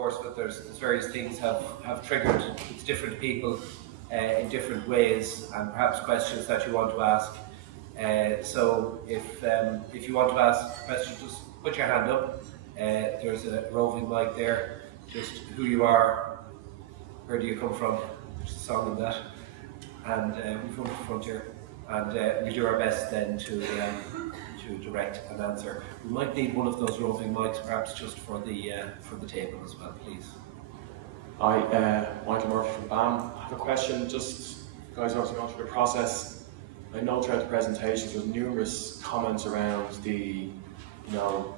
course, that there's various things have triggered with different people in different ways, and perhaps questions that you want to ask. So if you want to ask questions, just put your hand up. There's a roving mic there. Just who you are, where do you come from? There's a song in that, and we've come to the front here, and we'll do our best then to direct an answer. We might need one of those roving mics, perhaps just for the table as well, please. Hi, Michael Murphy from BAM. I have a question. Just guys, obviously going through the process. I know throughout the presentations there's numerous comments around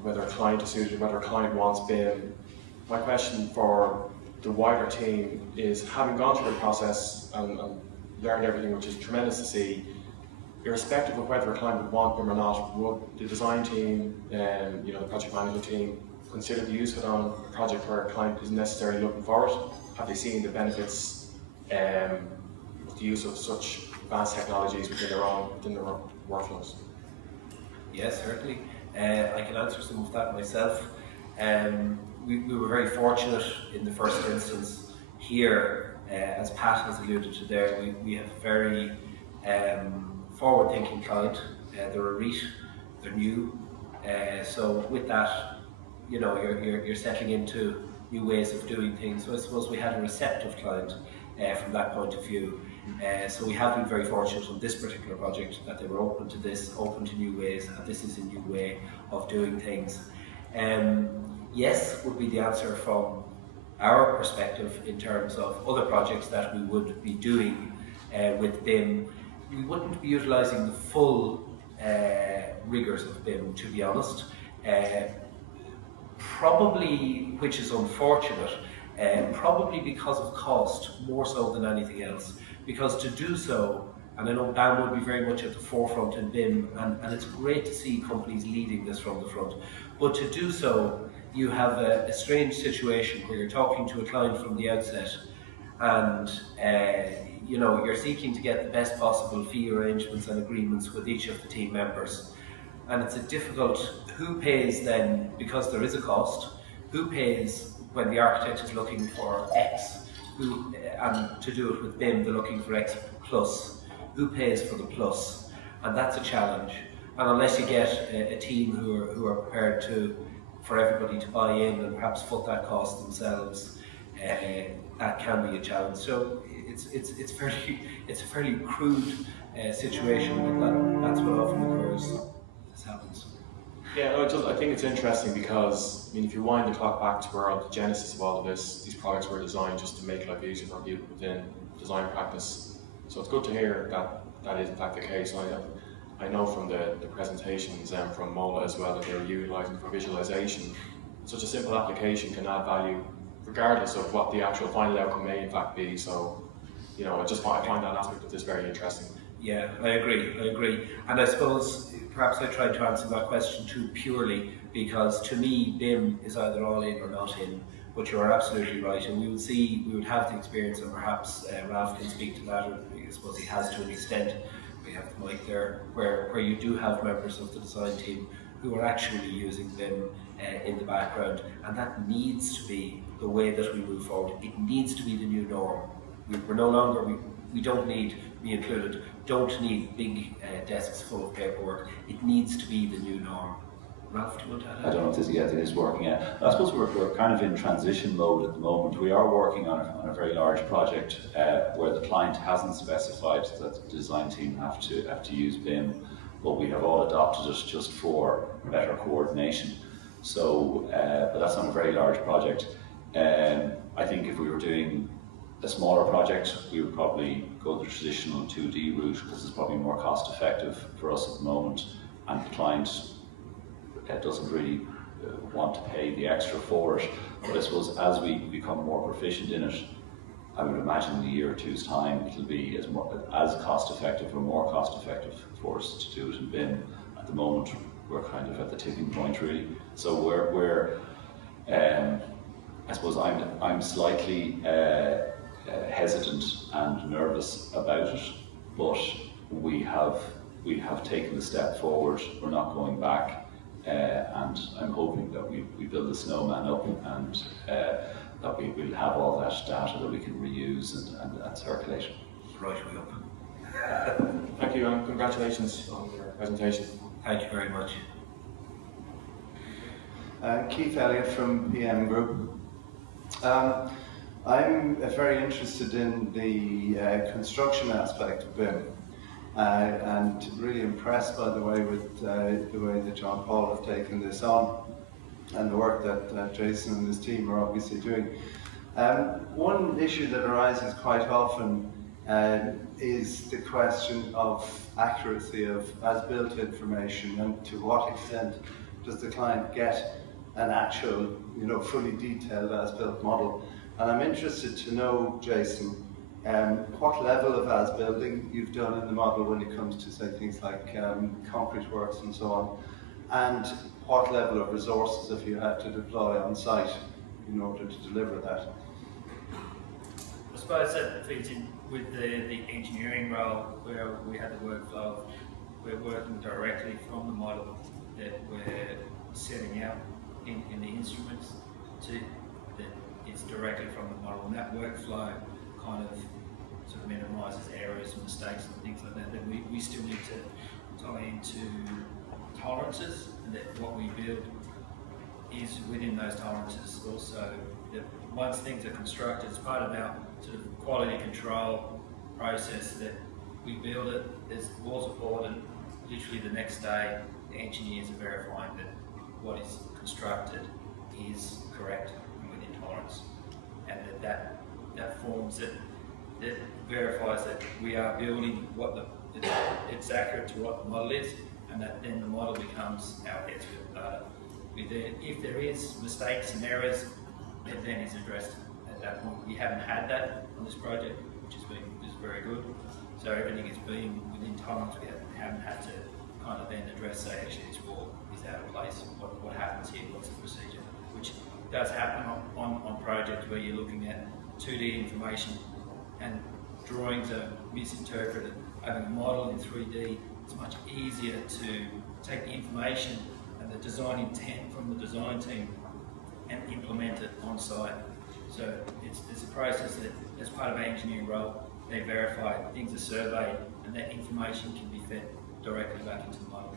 whether a client is suited, whether a client wants BIM. My question for the wider team is, having gone through the process and learned everything, which is tremendous to see, irrespective of whether a client would want BIM or not, would the design team, the project management team, consider the use of it on a project where a client isn't necessarily looking for it? Have they seen the benefits of the use of such advanced technologies within their own workflows? Yes, certainly. I can answer some of that myself. We were very fortunate in the first instance here, as Pat has alluded to there. We have a very forward-thinking client. They're a REIT, they're new, so with that, you're settling into new ways of doing things. So I suppose we had a receptive client from that point of view. So we have been very fortunate on this particular project that they were open to this, open to new ways, and this is a new way of doing things. Yes would be the answer from our perspective in terms of other projects that we would be doing with BIM. We wouldn't be utilising the full rigours of BIM, to be honest. Probably, which is unfortunate, probably because of cost, more so than anything else. Because to do so, and I know BAM would be very much at the forefront in BIM, and it's great to see companies leading this from the front, but to do so, you have a strange situation where you're talking to a client from the outset, and you're seeking to get the best possible fee arrangements and agreements with each of the team members. And it's a difficult, who pays then, because there is a cost, who pays when the architect is looking for X, and to do it with BIM, they're looking for X plus, who pays for the plus? And that's a challenge. And unless you get a team who are prepared for everybody to buy in and perhaps foot that cost themselves, that can be a challenge. So it's a fairly crude situation, but that's what often occurs. This happens. Yeah, I think it's interesting because, if you wind the clock back to where the genesis of all of this, these products were designed just to make life easier for people within design practice. So it's good to hear that is in fact the case. I know from the presentations from MOLA as well that they're utilising for visualisation. Such a simple application can add value regardless of what the actual final outcome may in fact be. So, I find that aspect of this very interesting. Yeah, I agree. And I suppose perhaps I tried to answer that question too purely because to me BIM is either all in or not in, but you are absolutely right, and we would have the experience, and perhaps Ralph can speak to that, or I suppose he has to an extent. We have the mic there, where you do have members of the design team who are actually using BIM in the background, and that needs to be the way that we move forward. It needs to be the new norm. We're no longer, we don't need, me included, don't need big desks full of paperwork. It needs to be the new norm. Ralph, do you want to add? I don't know if this yet is working yet. I suppose we're kind of in transition mode at the moment. We are working on a very large project where the client hasn't specified that the design team have to use BIM, but we have all adopted it just for better coordination. So, but that's not a very large project. I think if we were doing a smaller project, we would probably go the traditional 2D route because it's probably more cost effective for us at the moment, and the client doesn't really want to pay the extra for it. But I suppose as we become more proficient in it, I would imagine in a year or two's time it'll be as cost effective or more cost effective for us to do it in BIM. At the moment we're kind of at the tipping point really. So we're I suppose I'm slightly hesitant and nervous about it, but we have taken the step forward. We're not going back, and I'm hoping that we build the snowman up and that we'll have all that data that we can reuse and circulate. Right way up. Thank you, and congratulations on your presentation. Thank you very much. Keith Elliott from PM Group. I'm very interested in the construction aspect of BIM, and really impressed by the way that John Paul have taken this on, and the work that Jason and his team are obviously doing. One issue that arises quite often is the question of accuracy of as-built information, and to what extent does the client get an actual, fully detailed as-built model. And I'm interested to know, Jason, what level of as-building you've done in the model when it comes to, say, things like concrete works and so on, and what level of resources have you had to deploy on site in order to deliver that? I suppose that feeds in with the engineering role, where we had the workflow. We're working directly from the model that we're setting out in the instruments to that it's directly from the model, and that workflow kind of sort of minimises errors and mistakes and things like that. That we still need to tie into tolerances, and that what we build is within those tolerances. Also, that once things are constructed, it's part of our sort of quality control process that we build it. There's walls are poured, and literally the next day, the engineers are verifying that what is constructed is correct and within tolerance, and that forms it, that verifies that we are building what it's accurate to what the model is, and that then the model becomes our expert data. If there is mistakes and errors, it then is addressed at that point. We haven't had that on this project, which is very good. So everything is being within tolerance. We haven't had to kind of then address, say, actually this wall is out of place. What happens here? What's the procedure? Which does happen on projects where you're looking at 2D information and drawings are misinterpreted. Having a model in 3D, it's much easier to take the information and the design intent from the design team and implement it on site. So it's a process that, as part of our engineering role, they verify things are surveyed, and that information can be fed directly back into the model.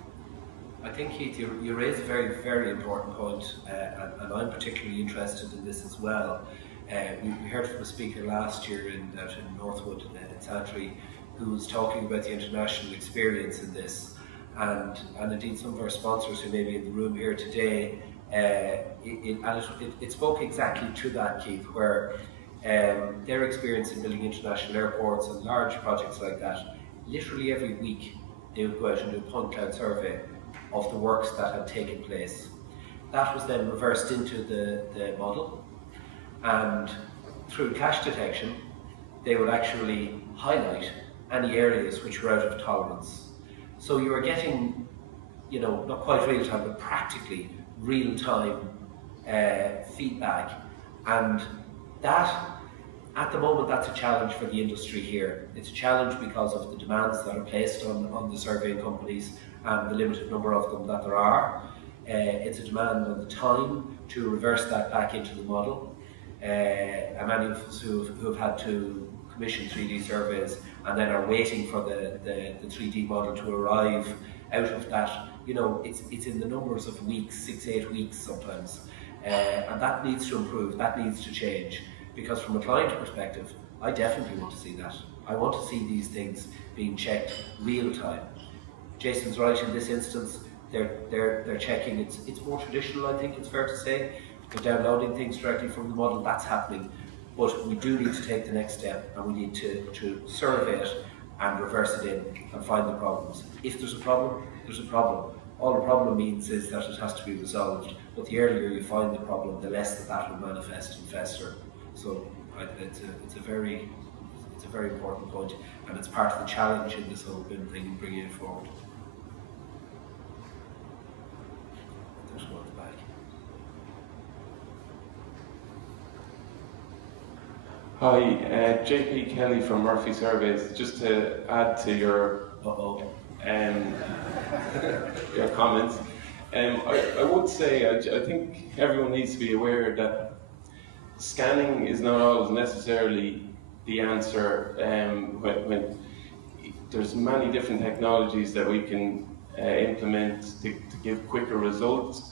I think, Keith, you raise a very, very important point, and I'm particularly interested in this as well. We heard from a speaker last year out in Northwood, in Santry, who was talking about the international experience in this, and indeed some of our sponsors who may be in the room here today, it spoke exactly to that, Keith, where their experience in building international airports and large projects like that, literally every week they would go out and do a point cloud survey of the works that had taken place. That was then reversed into the model, and through clash detection they would actually highlight any areas which were out of tolerance. So you were getting, not quite real time, but practically real time feedback, and that, at the moment, that's a challenge for the industry here. It's a challenge because of the demands that are placed on the surveying companies and the limited number of them that there are. It's a demand on the time to reverse that back into the model. And many of us who have had to commission 3D surveys and then are waiting for the 3D model to arrive out of that, it's in the numbers of weeks, 6-8 weeks sometimes. And that needs to improve, that needs to change. Because from a client perspective, I definitely want to see that. I want to see these things being checked real time. Jason's right, in this instance, they're checking. It's more traditional, I think it's fair to say. They're downloading things directly from the model, that's happening. But we do need to take the next step, and we need to survey it and reverse it in and find the problems. If there's a problem, there's a problem. All a problem means is that it has to be resolved. But the earlier you find the problem, the less that will manifest and fester. So it's a very important point, and it's part of the challenge in this whole BIM thing, bringing it forward. There's one at the back. Hi, JP Kelly from Murphy Surveys. Just to add to your your comments, I would say I think everyone needs to be aware that scanning is not always necessarily the answer. When there's many different technologies that we can implement to give quicker results.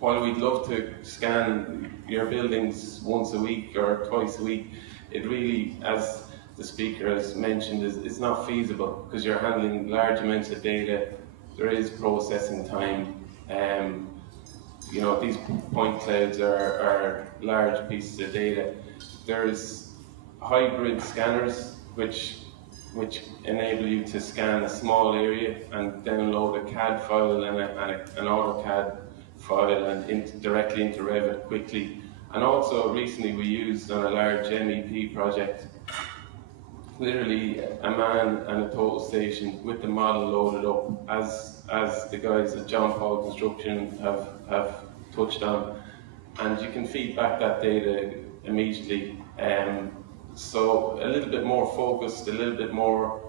While we'd love to scan your buildings once a week or twice a week, it really, as the speaker has mentioned, it's not feasible because you're handling large amounts of data. There is processing time. You know, these point clouds are large pieces of data. There's hybrid scanners which enable you to scan a small area and download a CAD file and an AutoCAD file and directly into Revit quickly. And also recently we used on a large MEP project, literally a man and a total station with the model loaded up, as the guys at John Paul Construction have touched on, and you can feed back that data immediately. So a little bit more focused, a little bit more,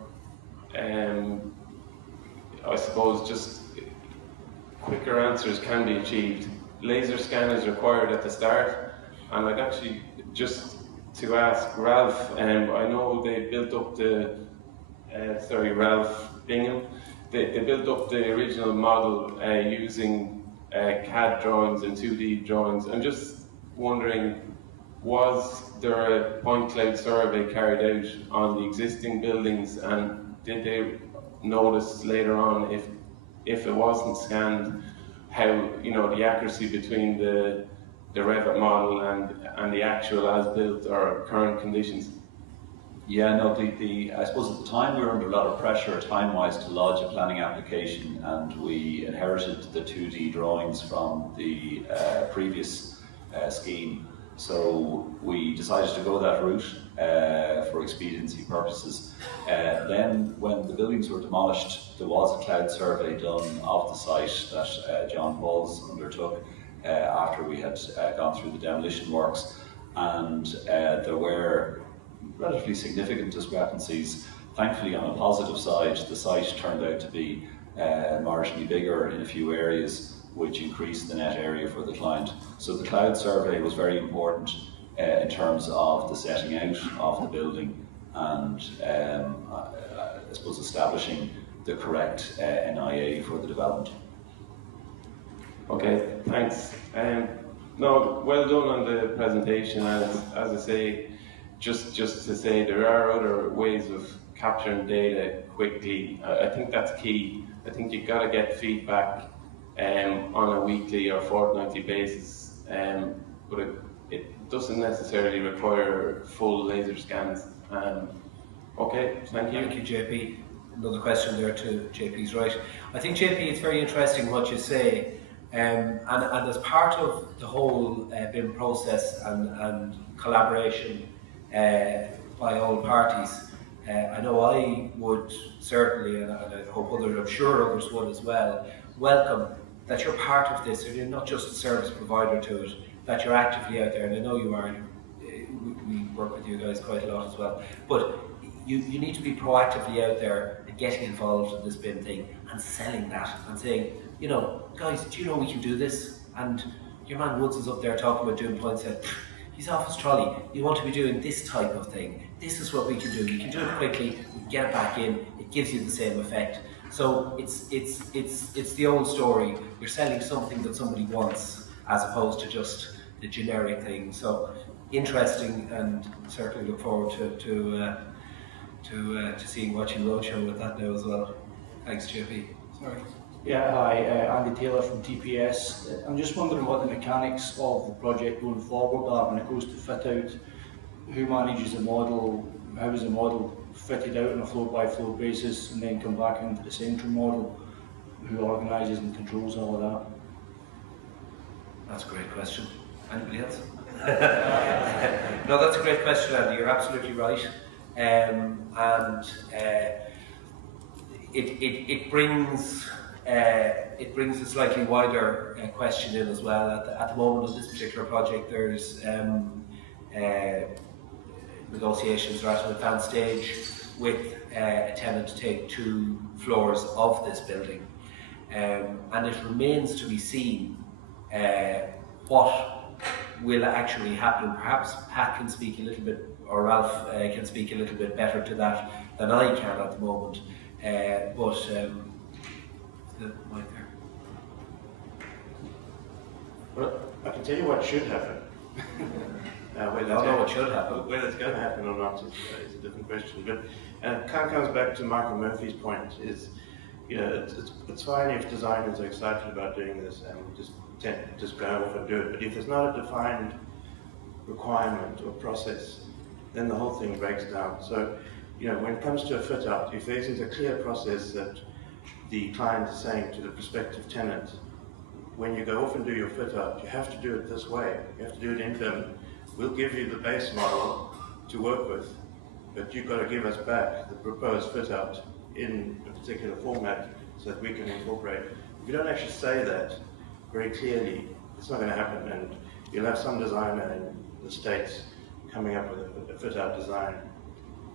I suppose, just quicker answers can be achieved. Laser scan is required at the start, and I'd actually just to ask Ralph, I know they built up the, Ralph Bingham, they built up the original model using CAD drawings and 2D drawings. I'm just wondering, was there a point cloud survey carried out on the existing buildings, and did they notice later on if it wasn't scanned, how, you know, the accuracy between the Revit model and the actual as-built or current conditions? Yeah, no, I suppose at the time we were under a lot of pressure time-wise to lodge a planning application, and we inherited the 2D drawings from the previous scheme. So we decided to go that route for expediency purposes. Then when the buildings were demolished, there was a cloud survey done of the site that John Paul's undertook after we had gone through the demolition works, and there were relatively significant discrepancies. Thankfully, on a positive side, the site turned out to be marginally bigger in a few areas, which increased the net area for the client. So the cloud survey was very important in terms of the setting out of the building and I suppose establishing the correct NIA for the development. Okay, thanks. No, well done on the presentation. As I say, just to say, there are other ways of capturing data quickly. I think that's key. I think you've got to get feedback on a weekly or fortnightly basis, but it doesn't necessarily require full laser scans. Okay, thank you. Thank you, JP. Another question there to JP's right. I think, JP, it's very interesting what you say, and as part of the whole BIM process and collaboration by all parties, I know I would certainly, and I hope others, I'm sure others would as well, welcome that you're part of this, and you're not just a service provider to it, that you're actively out there, and I know you are. We work with you guys quite a lot as well, but you need to be proactively out there and getting involved in this BIM thing and selling that and saying, you know, guys, do you know we can do this? And your man Woods is up there talking about doing points out, he's off his trolley. You want to be doing this type of thing. This is what we can do. You can do it quickly, we can get it back in, it gives you the same effect. So it's the old story. You're selling something that somebody wants as opposed to just the generic thing. So interesting, and certainly look forward to seeing what you roadshow with that now as well. Thanks, JP. Sorry. Yeah, hi, Andy Taylor from TPS. I'm just wondering what the mechanics of the project going forward are when it goes to fit out. Who manages the model? How is the model fitted out on a floor-by-floor basis and then come back into the central model? Who organises and controls all of that? That's a great question. Anybody else? No, that's a great question, Andy. You're absolutely right. It brings a slightly wider question in as well. At the moment of this particular project, there's negotiations are at an advanced stage with a tenant to take 2 floors of this building, and it remains to be seen what will actually happen. Perhaps Pat can speak a little bit, or Ralph can speak a little bit better to that than I can at the moment. The mic there. Well, I can tell you what should happen. We don't know what should happen. Whether it's going to happen or not is a different question. But it kind of comes back to Michael Murphy's point: is it's fine if designers are excited about doing this and just go off and do it. But if there's not a defined requirement or process, then the whole thing breaks down. So, when it comes to a fit out, if there isn't a clear process that the client is saying to the prospective tenant, when you go off and do your fit out, you have to do it this way. You have to do it in BIM. We'll give you the base model to work with, but you've got to give us back the proposed fit out in a particular format so that we can incorporate. If you don't actually say that very clearly, it's not going to happen, and you'll have some designer in the States coming up with a fit out design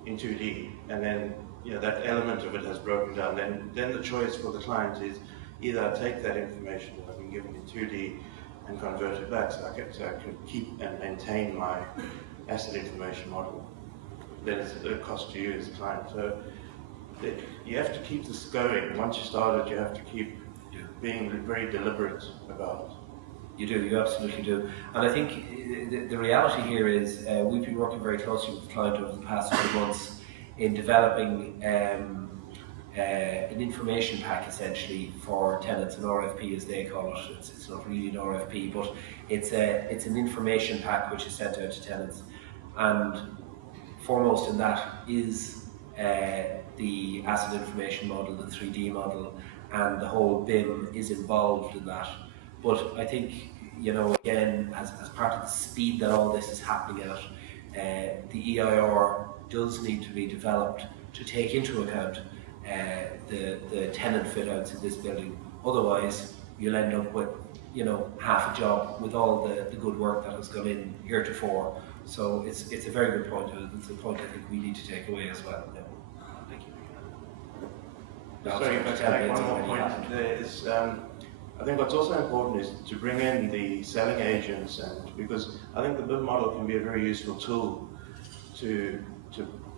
in 2D, and then that element of it has broken down. Then the choice for the client is either I take that information that I've been given in 2D and convert it back so I can keep and maintain my asset information model. Then it's a cost to you as a client. So you have to keep this going. Once you start it, you have to keep being very deliberate about it. You absolutely do. And I think the reality here is we've been working very closely with the client over the past few months in developing an information pack essentially for tenants, an RFP as they call it. It's not really an RFP, but it's an information pack which is sent out to tenants. And foremost in that is the asset information model, the 3D model, and the whole BIM is involved in that. But I think, again, as part of the speed that all this is happening at, the EIR does need to be developed to take into account the tenant fit outs in this building. Otherwise, you'll end up with, half a job with all the good work that has gone in heretofore. So it's a very good point, and it's a point I think we need to take away as well. Yeah. Thank you. Sorry, if I can make one more point there is, I think what's also important is to bring in the selling agents, and because I think the BIM model can be a very useful tool to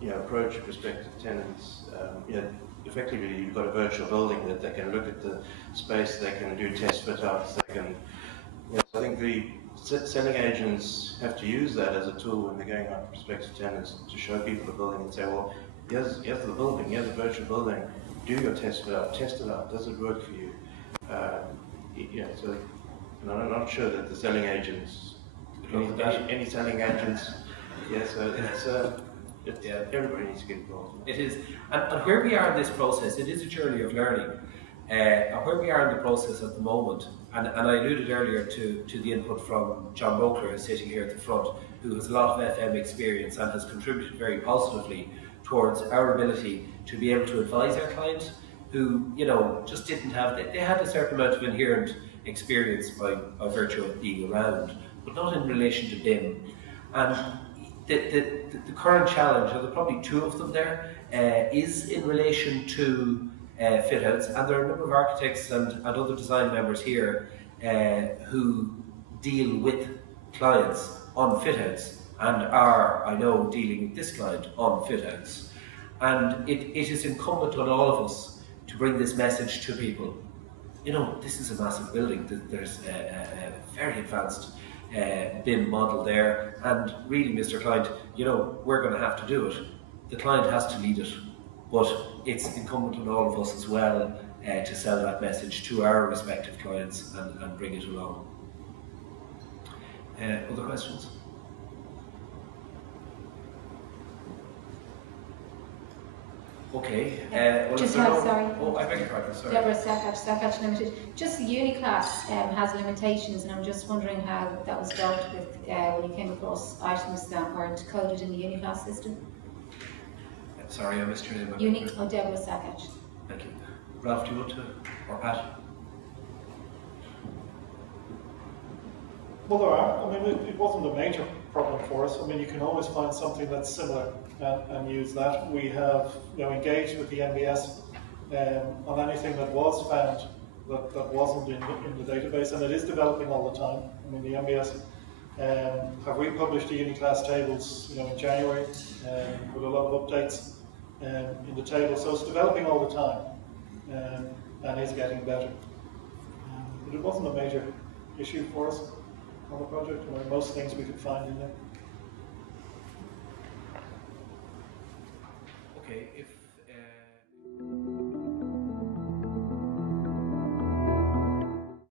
approach prospective tenants. Effectively, you've got a virtual building that they can look at the space, they can do test fit outs, they can. So I think the selling agents have to use that as a tool when they're going out to prospective tenants to show people the building and say, well, here's the building, here's a virtual building. Do your test fit out, test it out. Does it work for you? So I'm not sure that the selling agents, any selling agents, everybody needs to get involved. It is, and where we are in this process, it is a journey of learning. And where we are in the process at the moment, and I alluded earlier to the input from John Bokler, who's sitting here at the front, who has a lot of FM experience and has contributed very positively towards our ability to be able to advise our clients who, just didn't have, they had a certain amount of inherent experience by virtue of being around, but not in relation to BIM. And the current challenge, and there are probably two of them there, is in relation to fit outs, and there are a number of architects and other design members here who deal with clients on fit outs and are, I know, dealing with this client on fit outs. And it is incumbent on all of us to bring this message to people. This is a massive building, there's a very advanced BIM model there, and really, Mr. Client, we're going to have to do it. The client has to lead it, but it's incumbent on all of us as well to sell that message to our respective clients and bring it along. Other questions? Okay. Sorry. Oh, I beg your pardon, sorry. Deborah Staffhatch Limited. Just the Uniclass has limitations, and I'm just wondering how that was dealt with when you came across items that weren't coded in the Uniclass system. Sorry, I missed your name. Deborah Staffhatch. Thank you. Ralph, do you want to, or Pat? Well, there are. It wasn't a major problem for us. You can always find something that's similar and use that. We have engaged with the MBS on anything that was found that wasn't in the database, and it is developing all the time. The MBS have republished the Uniclass tables, in January, with a lot of updates in the table. So it's developing all the time, and is getting better. But it wasn't a major issue for us on the project. Most things we could find in there. Okay, if